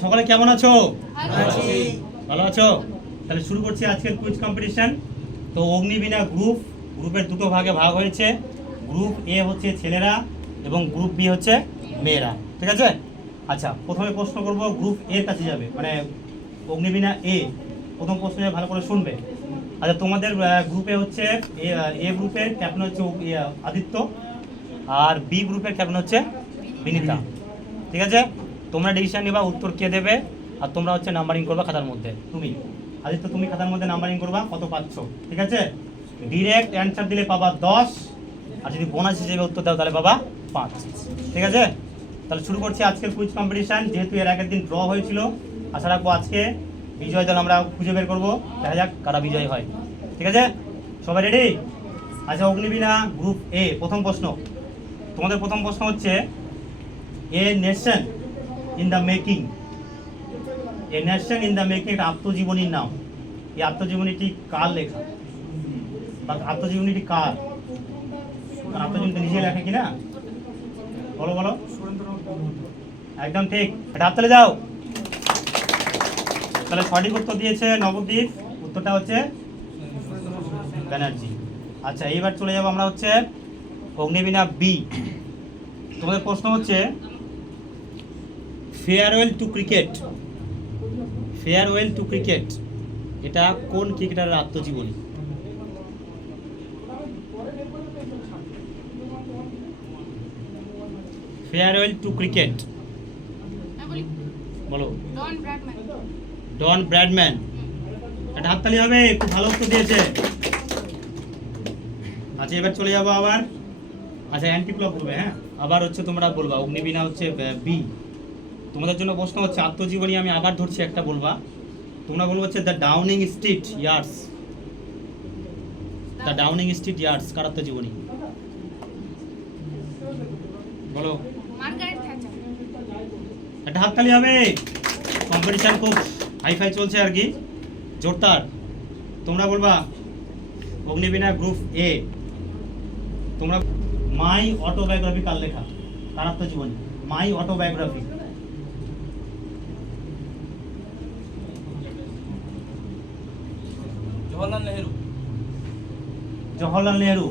সকলে কেমন আছো? আছি। ভালো আছো? তাহলে শুরু করছি আজকের কুইজ কম্পিটিশন। তো অগ্নিবীণা গ্রুপের দুটো ভাগে ভাগ হয়েছে। গ্রুপ এ হচ্ছে ছেলেরা এবং গ্রুপ বি হচ্ছে মেয়েরা, ঠিক আছে? আচ্ছা, প্রথমে প্রশ্ন করব, গ্রুপ এর কাছে যাবে, মানে অগ্নিবীণা এ। প্রথম প্রশ্ন ভালো করে শুনবে। আচ্ছা, তোমাদের গ্রুপে হচ্ছে এ গ্রুপের ক্যাপ্টেন হচ্ছে আদিত্য, আর বি গ্রুপের ক্যাপ্টেন হচ্ছে বিনিতা, ঠিক আছে? তোমরা ডিসিশন নেবা উত্তর কে দেবে, আর তোমরা হচ্ছে নাম্বারিং করবা খাতার মধ্যে। তুমি আদিত্য, তুমি খাতার মধ্যে নাম্বারিং করবা কত পাচ্ছ, ঠিক আছে? ডিরেক্ট অ্যান্সার দিলে পাবা 10, আর যদি বোনাস হিসেবে উত্তর দাও তাহলে পাবা 5, ঠিক আছে? তাহলে শুরু করছি আজকের কুইজ কম্পিটিশন। যেহেতু এর আগের দিন ড্র হয়েছিল, আশা রাখবো আজকে বিজয় দল আমরা খুঁজে বের করবো। দেখা যাক কারা বিজয় হয়, ঠিক আছে? সবাই রেডি? আচ্ছা, অগ্নিবীণা গ্রুপ এ, প্রথম প্রশ্ন। তোমাদের প্রথম প্রশ্ন হচ্ছে, a nation in the making. A nation in the making একটা আত্মজীবনীর নাম। এই আত্মজীবনীটি কার লেখা, বা আত্মজীবনীটি কার? আত্মজীবনী নিজে লেখে কিনা, বলো বলো। একদম ঠিক, এটা হাততালি দাও। তাহলে সঠিক উত্তর দিয়েছে নবদ্বীপ, উত্তরটা হচ্ছে ব্যানার্জি। আচ্ছা, এইবার চলে যাবো আমরা হচ্ছে অগ্নিবীণা বি। তোমাদের প্রশ্ন হচ্ছে, farewell to cricket. Farewell to cricket এটা কোন ক্রিকেটারের আত্মজীবনী? ফেয়ারওয়েল টু ক্রিকেট, বলো। Don Bradman. এটা হাততালি হবে, খুব ভালো উত্তর দিয়েছে। আচ্ছা, এবার চলে যাবো আবার। আচ্ছা, অ্যান্টি ক্লক বলবে, হ্যাঁ, আবার হচ্ছে তোমরা বলবা। অগ্নিবীণা হচ্ছে বি। তোমাদের জন্য প্রশ্ন হচ্ছে আত্মজীবনী, আমি আবার ধরছি একটা বলবা, তোমরা বলবো হচ্ছে the Downing Street years. The Downing Street years কার আত্মজীবনী, বলো। একটা হাততালি হবে, কম্পিটিশন খুব হাইফাই চলছে আর কি, জোরদার। তোমরা বলবা অগ্নিবীণা গ্রুপ এ, তোমরা মাই অটোবায়োগ্রাফি কার লেখা, কার আত্মজীবনী? মাই অটোবায়োগ্রাফি। জওহরলাল নেহেরু। জওহরলাল নেহেরু,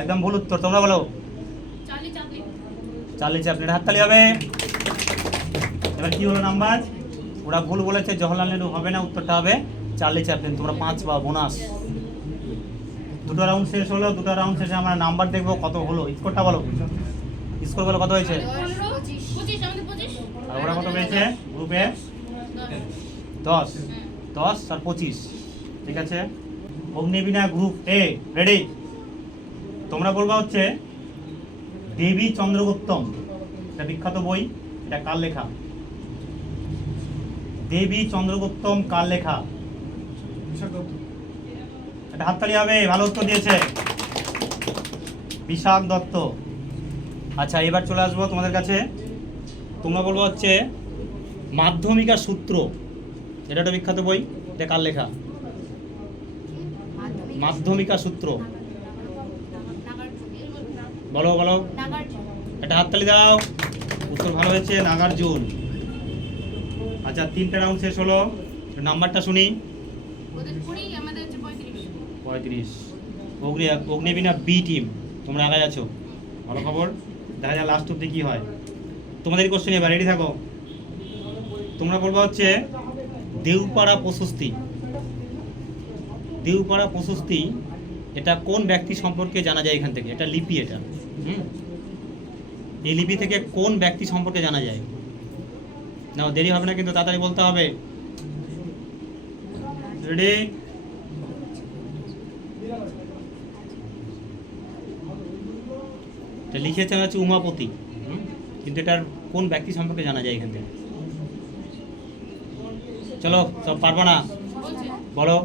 একদম ভুল উত্তর। তোমরা বলো। Charlie Chaplin. হাততালি হবে। এবার কি হলো নাম্বার? ওরা ভুল বলেছে, জওহরলাল নেহেরু হবে না, উত্তরটা হবে চার্লি চ্যাপলিন। তোমরা 5 বা বোনাস। দুটো রাউন্ড শেষ হলো, দুটো রাউন্ড শেষে আমরা নাম্বার দেখবো কত হলো। স্কোরটা বলো, স্কোর বলো কত হয়েছে। আর ওরা কত পেয়েছে গ্রুপে? 10 আর 25, ঠিক আছে? Agnibina group A, ready? তোমরা বলবা হচ্ছে দেবী চন্দ্রগুপ্তম, এটা বিখ্যাত বই, এটা কার লেখা? দেবী চন্দ্রগুপ্তম কার লেখা? এটা হাততালি হবে, ভালো উত্তর দিয়েছে বিশাখ দত্ত। আচ্ছা, এবার চলে আসবো তোমাদের কাছে। তোমরা বলবো হচ্ছে মাধ্যমিকা সূত্র, এটা একটা বিখ্যাত বই, এটা কার লেখা? মাধ্যমিকা সূত্র, বলো বলো। এটা হাততালি দাও, উত্তর ভালো হয়েছে, নাগার্জুন। আচ্ছা, 3টে রাউন্ড শেষ হলো, নাম্বারটা শুনি। 35। অগ্নিবীণা বি টিম, তোমরা আগে আছো, ভালো খবর। দেখা যায় লাস্ট অব্দি কি হয়। তোমাদের কোশ্চেন এবার, রেডি থাকো। তোমরা বলবো হচ্ছে দেউপাড়া প্রশস্তি। দেউপাড়া প্রশস্তি এটা কোন ব্যক্তি সম্পর্কে জানা যায় এখান থেকে? এটা লিপি, এটা এই লিপি থেকে কোন ব্যক্তি সম্পর্কে জানা যায়? না, দেরি হবে না কিন্তু, তাড়াতাড়ি বলতে হবে। রেডি? এটা লিখেছেন হচ্ছে উমাপতি, কিন্তু এটার কোন ব্যক্তি সম্পর্কে জানা যায় এখান থেকে? চলো, সব পারবো না, বলো।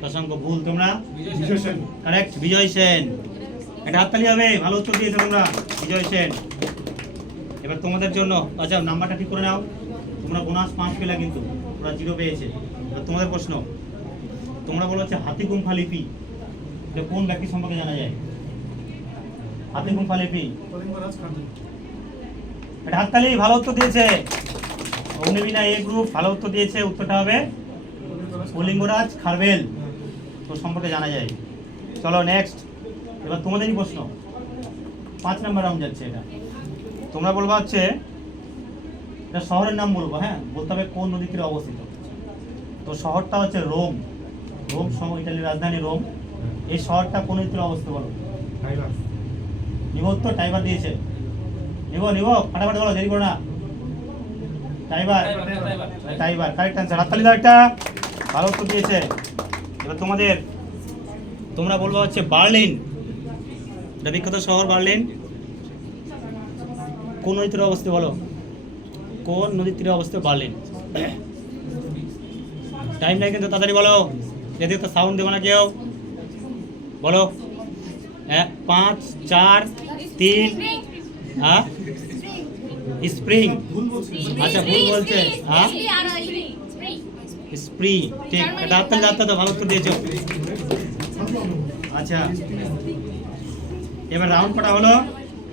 শশাঙ্ক। ভুল। তোমরা? কারেক্ট, বিজয় সেন। এটা হাততালি হবে, ভালো উত্তর দিয়েছো তোমরা, বিজয় সেন। এবার তোমাদের জন্য, আচ্ছা নাম্বারটা ঠিক করে নাও। তোমরা বোনাস 5 পেলে, কিন্তু ওরা 0 পেয়েছে। এবার তোমাদের প্রশ্ন, তোমরা বলো হচ্ছে হাতিগুম্ফা লিপি, এটা কোন ব্যক্তি সম্পর্কে জানা যায়? হাতিগুম্ফা লিপি, এটা হাততালি, ভালো উত্তর দিয়েছে। অগ্নিবীণা এ গ্রুপ ভালো উত্তর দিয়েছে, উত্তরটা হবে কলিঙ্গরাজ খারবেল, তো সম্পর্কে জানা যায়। চলো নেক্সট, এবার তোমাদেরই প্রশ্ন, 5 নম্বর রাউন্ড যাচ্ছে এটা। তোমরা বলবা হচ্ছে এটা শহরের নাম বলবো, হ্যাঁ বলতে হবে কোন নদীর তীরে অবস্থিত। তো শহরটা হচ্ছে রোম, রোম শহর, ইতালির রাজধানী রোম। এই শহরটা কোন নদীর তীরে অবস্থিত বলো? নিব উত্তর, টাইবার দিয়েছে। নিব ফাটাফাটি বলো, দেরি করো না। টাইবার, টাইবার কারেক্ট অ্যান্সার, হাততালি দাও একটা, ভালো উত্তর দিয়েছে। এবার তোমরা বলবো হচ্ছে বার্লিন, এটা বিখ্যাত শহর বার্লিন, কোন নদীর তীরে অবস্থিত বলো? কোন নদীর তীরে অবস্থিত বার্লিন? টাইম নাই কিন্তু, তাড়াতাড়ি বলো, এদিকে তো সাউন্ড দেবো না কেউ, বলো। 1 5 4 3, হ্যাঁ স্প্রিং, আচ্ছা ভুল বলছে, হ্যাঁ স্প্রি, ঠিক, এটা হাততালি দাও, ভালো উত্তর দিয়েছো। আচ্ছা এবার রাউন্ড কটা হলো?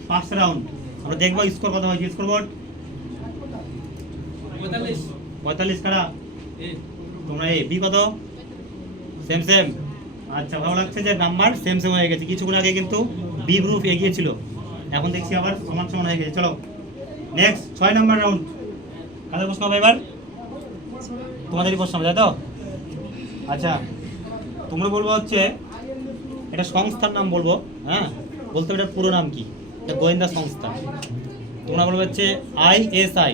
5 রাউন্ড। আমরা দেখবো স্কোর কত হয়েছে, স্কোর বোর্ড 45 কারা? তোমরা এ বি কত? সেম। আচ্ছা ভালো লাগছে যে নাম্বার সেম হয়ে গেছে, কিছুক্ষণ আগে কিন্তু বি গ্রুপ এগিয়ে ছিল, এখন দেখছি আবার সমান হয়ে গেছে। চলো নেক্সট 6 নম্বর রাউন্ড, কাদের প্রশ্ন হবে এবার? তোমাদেরই প্রশ্ন হবে, তাই তো? আচ্ছা তোমরা বলবো হচ্ছে এটা সংস্থার নাম বলবো, হ্যাঁ বলতে হবে এটার পুরো নাম কি, এটা গোয়েন্দা সংস্থা। তোমরা বলবো হচ্ছে আইএসআই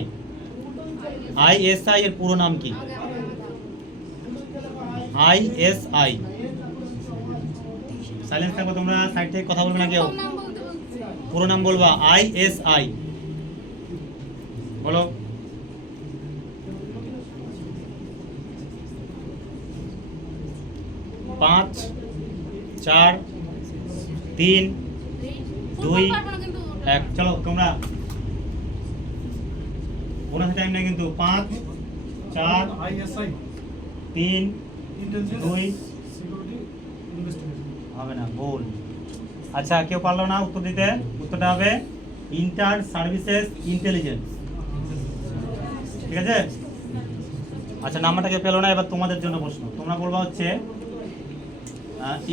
এর পুরো নাম কি? আইএসআই, সাইলেন্স থাকো তোমরা, সাইড থেকে কথা বলবে না কেউ, পুরো নাম বলবা আইএসআই, বলো। পাঁচ, 4, 3, 2, 1, চলো তোমরা বোনাস টাইম নাই কিন্তু। 5 4 3 2 হবে না, ভুল। আচ্ছা কেউ পারলো না উত্তর দিতে, উত্তরটা হবে ইন্টার সার্ভিসেস ইন্টেলিজেন্স, ঠিক আছে? আচ্ছা নাম্বারটা কেউ পেলো না, এবার তোমাদের জন্য প্রশ্ন। তোমরা বলবা হচ্ছে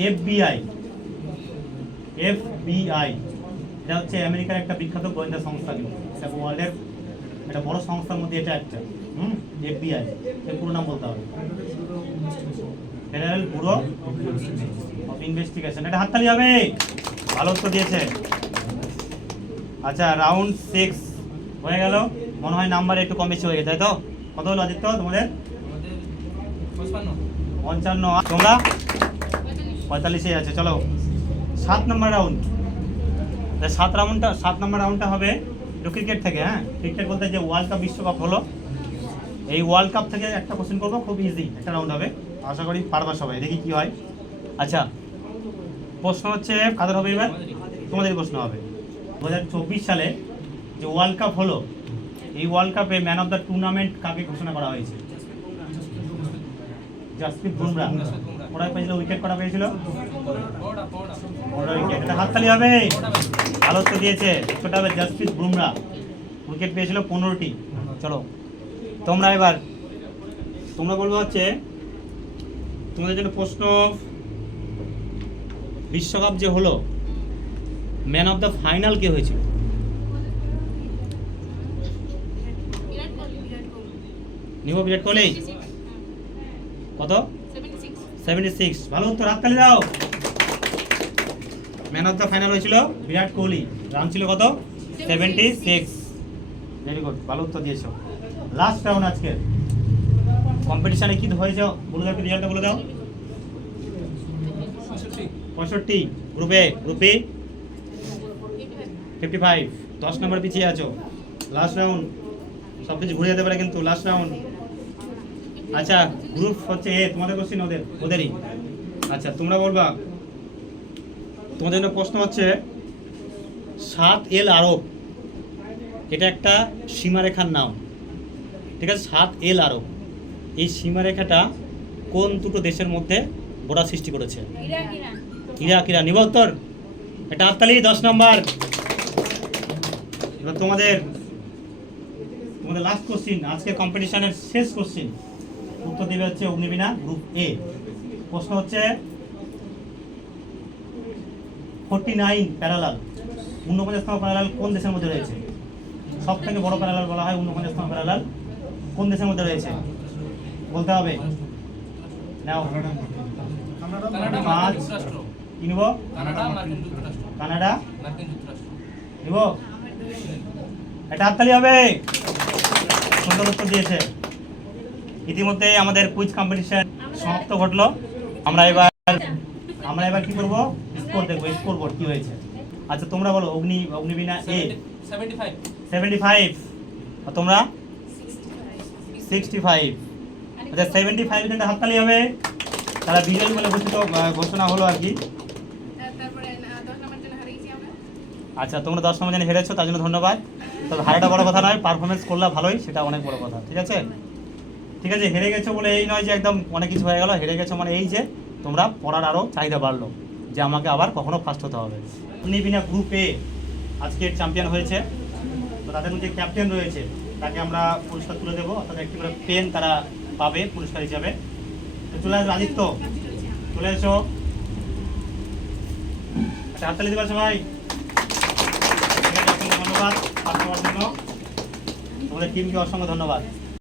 এফবিআই, এটা হচ্ছে আমেরিকার একটা বিখ্যাত গোয়েন্দা সংস্থা, কিন্তু এটা ওয়ার্ল্ডের একটা বড় সংস্থার মধ্যে এটা একটা। এফবিআই এর পুরো নাম বলতে হবে ফেডারেল ব্যুরো অফ ইনভেস্টিগেশন, এটা হাততালি হবে, ভালো উত্তর দিয়েছে। আচ্ছা রাউন্ড 6 হয়ে গেল, মনে হয় নাম্বার একটু কম বেশি হয়ে গেছে, তাই তো? কত হলো আদিত্য তোমাদের? 55, তোমরা 45 আছে। চলো 7 নম্বর রাউন্ড, 7 নম্বর রাউন্ডটা হবে একটু ক্রিকেট থেকে, হ্যাঁ ক্রিকেট বলতে যে ওয়ার্ল্ড কাপ বিশ্বকাপ হলো, এই ওয়ার্ল্ড কাপ থেকে একটা কোশ্চেন করবো, খুব ইজি একটা রাউন্ড হবে, আশা করি পারবা সবাই, দেখি কি হয়। আচ্ছা প্রশ্ন হচ্ছে কাদের হবে এবার? তোমাদের প্রশ্ন হবে। 2024 সালে যে ওয়ার্ল্ড কাপ হলো, এই ওয়ার্ল্ড কাপে ম্যান অফ দ্য টুর্নামেন্ট কাকে ঘোষণা করা হয়েছে? জাসপ্রীত বুমরা। ওরা পেয়েছিল উইকেট, করা পেয়েছিল 15 উইকেট, এটা হাততালি হবে, ভালো উত্তর দিয়েছে। উত্তরটা হবে জাসপ্রীত বুমরা, উইকেট পেয়েছিল 15টি। চলো তোমরা এবার বলবো হচ্ছে তোমাদের জন্য প্রশ্ন, বিশ্বকাপ যে হলো ম্যান অফ দ্য ফাইনাল কে হয়েছিল? নিব বিরাট কোহলি, কত? 76, ভালো উত্তর, হাততালি দাও। ম্যান অফ দ্য ফাইনাল হয়েছিল বিরাট কোহলি, রান ছিল কত? 76, ভেরি গুড, ভালো উত্তর দিয়েছো। লাস্ট রাউন্ড আজকে কম্পিটিশনে কি হয়েছে বলে দাও, রেজাল্টটা বলে দাও। 65 গ্রুপে, গ্রুপে 55, 10 নম্বর পিছিয়ে আছো। লাস্ট রাউন্ড, সব কিছু ঘুরে যেতে পারে কিন্তু লাস্ট রাউন্ড। আচ্ছা গ্রুপ হচ্ছে এ, তোমাদের কোশ্চেন ওদেরই। আচ্ছা তোমরা বলবা, তোমাদের জন্য প্রশ্ন হচ্ছে 7 এল আরব, এটা একটা সীমারেখার নাম, ঠিক আছে? 7 এল আরব, এই সীমারেখাটা কোন দুটো দেশের মধ্যে বর্ডার সৃষ্টি করেছে? Iraq, Iran. নিব উত্তর, এটা হাততালি, 10 নম্বর। এবার তোমাদের তোমাদের লাস্ট কোশ্চিন, আজকের কম্পিটিশনের শেষ কোশ্চিন। উত্তর দেবে হচ্ছে অগ্নিবীণা গ্রুপ এ। প্রশ্ন হচ্ছে 49 প্যারালাল, 49তম প্যারালাল কোন দেশের মধ্যে রয়েছে? সব থেকে বড় প্যারালাল বলা হয় 49তম প্যারালাল কোন দেশের মধ্যে রয়েছে বলতে হবে। নাও পাঁচ কিনব, কানাডা নিব, এটা হাততালি হবে। সুন্দর উত্তর দিয়েছে। ইতিমধ্যে আমাদের কুইজ কম্পিটিশন সমাপ্ত ঘটলো। আমরা এবার কি করব? স্কোর দেখবো, স্কোর বোর্ড কি হয়েছে। আচ্ছা তোমরা বলো, অগ্নিবীণা এ 75, আর তোমরা 65। আচ্ছা 75 কিন্তু হাততালি হবে। তারা বিজয়ী বলে ঘোষণা হলো আর কি। আচ্ছা তোমরা 10 নম্বর জন্য হেরেছো, তার জন্য ধন্যবাদ। তবে হারাটা বড় কথা নয়, পারফরমেন্স করলে ভালোই, সেটা অনেক বড় কথা। ঠিক আছে, ঠিক আছে। হেরে গেছো বলে এই নয় যে একদম অনেক কিছু হয়ে গেল। হেরে গেছো মানে এই যে তোমরা পড়ার আরও চাহিদা বাড়লো, যে আমাকে আবার কখনো ফার্স্ট হতে হবে। অগ্নিবীণা গ্রুপ এ আজকের চ্যাম্পিয়ন হয়েছে। তো তাদের মধ্যে ক্যাপ্টেন রয়েছে, তাকে আমরা পুরস্কার তুলে দেবো, অর্থাৎ একটি করে পেন তারা পাবে পুরস্কার হিসাবে। তো চলে আসবে আদিত্য, চলে এসো। আচ্ছা হাততালি দিবা সবাই। ধন্যবাদ পাস করার জন্য, তোমাদের টিমকে অসংখ্য ধন্যবাদ।